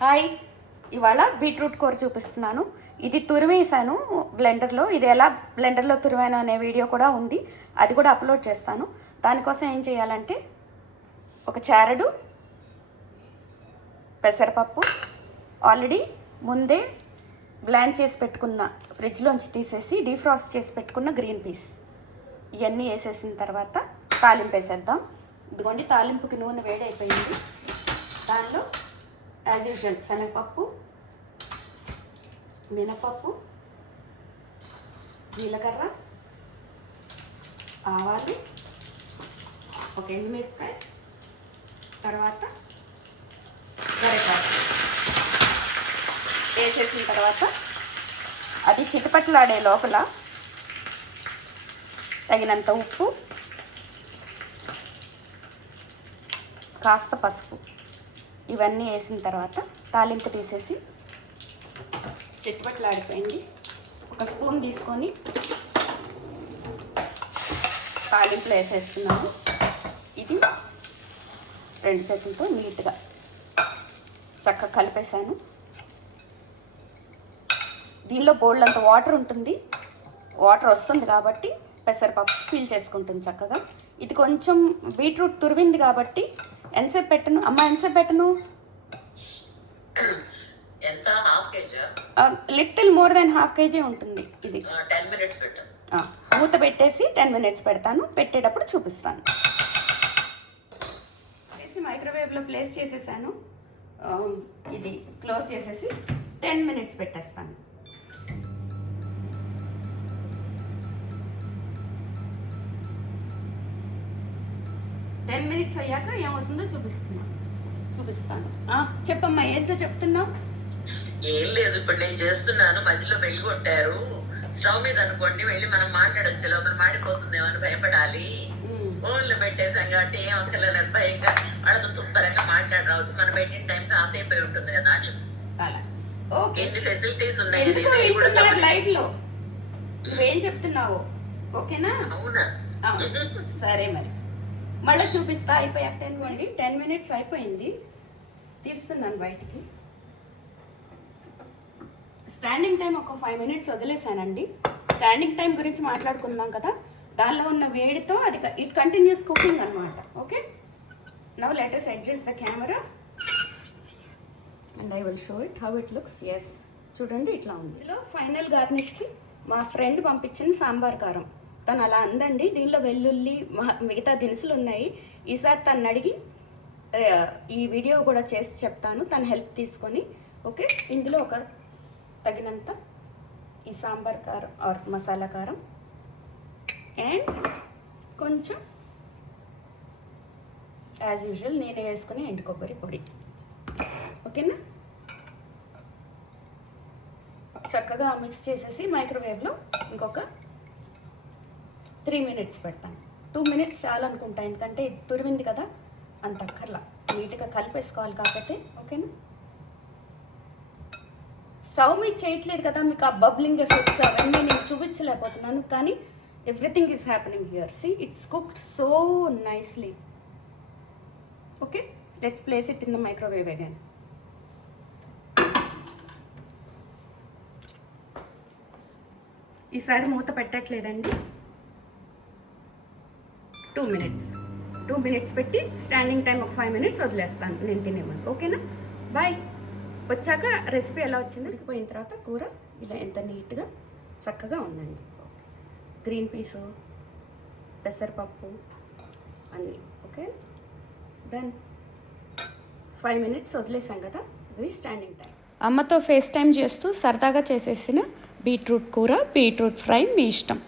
Hi, ఇవాళ beetroot కూర చూపిస్తున్నాను. ఇది తురిమేసాను బ్లెండర్లో. ఇది ఎలా బ్లెండర్లో తురిమాను అనే వీడియో కూడా ఉంది, అది కూడా అప్లోడ్ చేస్తాను. దానికోసం ఏం చేయాలంటే ఒక చారడు పెసరపప్పు, ఆల్రెడీ ముందే బ్లాంచ్ చేసి పెట్టుకున్న, ఫ్రిడ్జ్లోంచి తీసేసి డీఫ్రాస్ట్ చేసి పెట్టుకున్న గ్రీన్ పీస్, ఇవన్నీ వేసేసిన తర్వాత తాలింపు వేసేద్దాం. ఇదిగోండి, తాలింపుకి నూనె వేడైపోయింది. దానిలో యాజ్ యూజువల్ శనగపప్పు, మినపప్పు, జీలకర్ర, ఆవాలు, ఒక ఎండుమిరపకాయ, తర్వాత కరివేపాకు వేసేసిన తర్వాత అది చిటపట్లాడే లోపల తగినంత ఉప్పు, కాస్త పసుపు, ఇవన్నీ వేసిన తర్వాత తాలింపు తీసేసి చిటపట్లాడిపోయింది ఒక స్పూన్ తీసుకొని తాలింపులో వేసేస్తున్నాను. ఇది 2 చేతులతో నీట్గా చక్కగా కలిపేశాను. దీనిలో బోల్డంత వాటర్ ఉంటుంది, వాటర్ వస్తుంది కాబట్టి పెసరపప్పు ఫీల్ చేసుకుంటుంది చక్కగా. ఇది కొంచెం బీట్రూట్ తురివింది కాబట్టి ఎంతసేపు పెట్టను అమ్మ, ఎంతసేపు పెట్టను? Little more than half KG ఉంటుంది ఇది. 10 minutes పెట్టు. మూత పెట్టేసి 10 minutes పెడతాను, పెట్టేటప్పుడు చూపిస్తాను. మైక్రోవేవ్లో ప్లేస్ చేసేసాను. ఇది క్లోజ్ చేసేసి 10 minutes పెట్టేస్తాను. మినిట్స్ అయ్యాక ఏమవుతుందో చూపిస్తాను. చెప్పమ్మా, ఏంటో చెప్తున్నావు? ఏం లేదు, ఇప్పుడు నేను చేస్తున్నాను, మధ్యలో వెళ్ళి కొట్టారు. స్టవ్ మీద అనుకోండి, వెళ్ళి మనం మాట్లాడొచ్చు, లోపల మాడిపోతుందేమో అని భయపడాలి. ఫోన్లో పెట్టేసాం కాబట్టి ఏం అక్కర్ల నిర్భయంగా వాళ్ళతో శుభ్రంగా మాట్లాడరావచ్చు. మనం పెట్టిన టైంకి ఆసేపు అయి ఉంటుంది కదా అని. ఎన్ని ఫెసిలిటీస్ ఉన్నాయి లైవ్ లో నువ్వేం చెప్తున్నావు? ఓకేనా? అవునా? సరే, మరి మళ్ళీ చూపిస్తా. అయిపోయాక 10 minutes అయిపోయింది, తీస్తున్నాను బయటికి. స్టాండింగ్ టైం ఒక 5 minutes వదిలేసానండి. స్టాండింగ్ టైం గురించి మాట్లాడుకుందాం కదా, దానిలో ఉన్న వేడితో అది ఇట్ కంటిన్యూస్ కుకింగ్ అనమాట. Okay, now let us adjust the camera and I will show it how it looks. yes, చూడండి ఇట్లా ఉంది. ఇందులో ఫైనల్ గార్నిష్కి మా ఫ్రెండ్ పంపించిన సాంబార్ కారం. తను అలా అందండి, దీనిలో వెల్లుల్లి మిగతా దినుసులు ఉన్నాయి. ఈసారి తను అడిగి ఈ వీడియో కూడా చేసి చెప్తాను, తన హెల్ప్ తీసుకొని. ఓకే, ఇందులో ఒక తగినంత ఈ సాంబార్ కారం ఆర్ మసాలా కారం అండ్ కొంచెం యాజ్ యూజువల్ నేను వేసుకుని ఎండు కొబ్బరి పొడి. ఓకేనా? చక్కగా మిక్స్ చేసేసి మైక్రోవేవ్లో ఇంకొక 3 minutes పెడతాను. 2 minutes చాలు అనుకుంటా, ఎందుకంటే ఇది తురిమింది కదా, అంత అక్కర్లా. నీట్గా కలిపేసుకోవాలి కాకపోతే. ఓకేనా? స్టవ్ మీద చేయట్లేదు కదా, మీకు ఆ బబ్లింగ్ ఎఫెక్ట్స్ అవన్నీ నేను చూపించలేకపోతున్నాను, కానీ everything is happening here. See, it's cooked so nicely. Okay, let's place it in the microwave again. ఈసారి మూత పెట్టట్లేదండి. 2 minutes పెట్టి స్టాండింగ్ టైం ఒక 5 minutes వదిలేస్తాను నేను తినేవాళ్ళు. ఓకేనా? బాయ్. వచ్చాక రెసిపీ ఎలా వచ్చిందో పోయిన తర్వాత కూర ఇలా ఎంత నీట్గా చక్కగా ఉందండి. గ్రీన్ పీసు, పెసరపప్పు అన్నీ. Okay, done. 5 minutes వదిలేసాం కదా, ఇది స్టాండింగ్ టైం. అమ్మతో ఫేస్ టైం చేస్తూ సరదాగా చేసేసిన బీట్రూట్ కూర, బీట్రూట్ ఫ్రై మీ ఇష్టం.